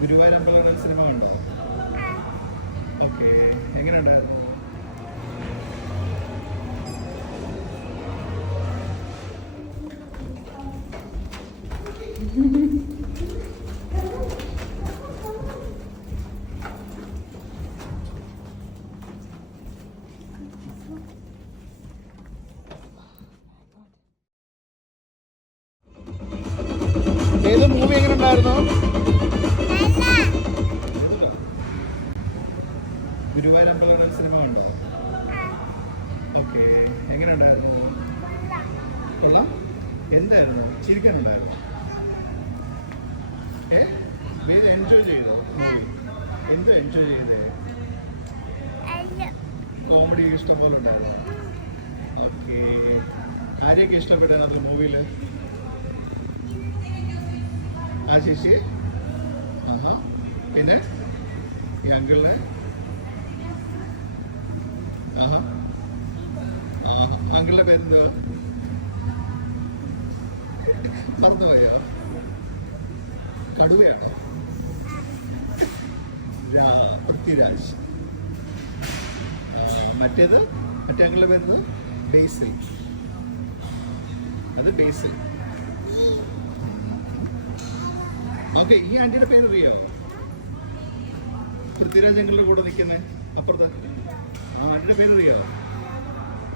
ഗുരുവായൂർ അമ്പലം സിനിമ ഉണ്ടോ? ഓക്കെ, എങ്ങനെയുണ്ടായിരുന്നു? ഏത് മൂവി എങ്ങനെ ഉണ്ടായിരുന്നു? ഗുരുവായൂർ അമ്പലം സിനിമ ഉണ്ടോ? ഓക്കെ, എങ്ങനെ ഉണ്ടായിരുന്നു? കൊള്ളാം. എന്തായിരുന്നു? ചിരിക്കാനുണ്ടായിരുന്നു? വേഗം എൻജോയ് ചെയ്തോ? എന്തോ എൻജോയ് ചെയ്തേ? കോമഡി ഇഷ്ടം പോലെ ഉണ്ടായിരുന്നു. ഓക്കെ, ആരെയൊക്കെ ഇഷ്ടപ്പെട്ടായിരുന്നു മൂവിയിൽ? ആ ചേച്ചി, ആഹാ, പിന്നെ ഈ അങ്കിളിനെ, ആഹാ, അങ്കിളിന്റെ പേരെന്തുവാ? മറന്നുപോയോ? കടുവയാണോ? പൃഥ്വിരാജ്. മറ്റേ അങ്കിളിന്റെ പേരെന്ത്? ബേസിൽ. അത് ബേസിൽ. ഓക്കെ, ഈ ആന്റിയുടെ പേര് അറിയോ? പൃഥ്വിരാജ് അങ്കിളിന്റെ കൂടെ നിൽക്കുന്നേ അപ്പുറത്ത്. ആ ആന്റിയുടെ പേര് അറിയോ?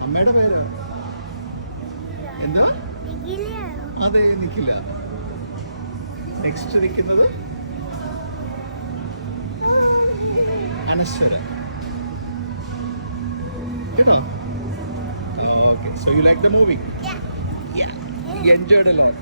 അമ്മയുടെ പേരാ എന്താ? അതെ, നിക്കില്ല. നെക്സ്റ്റ് നിൽക്കുന്നത് അനശ്വര. കേട്ടോ? Okay, so you like the movie? Yeah. You enjoyed a lot.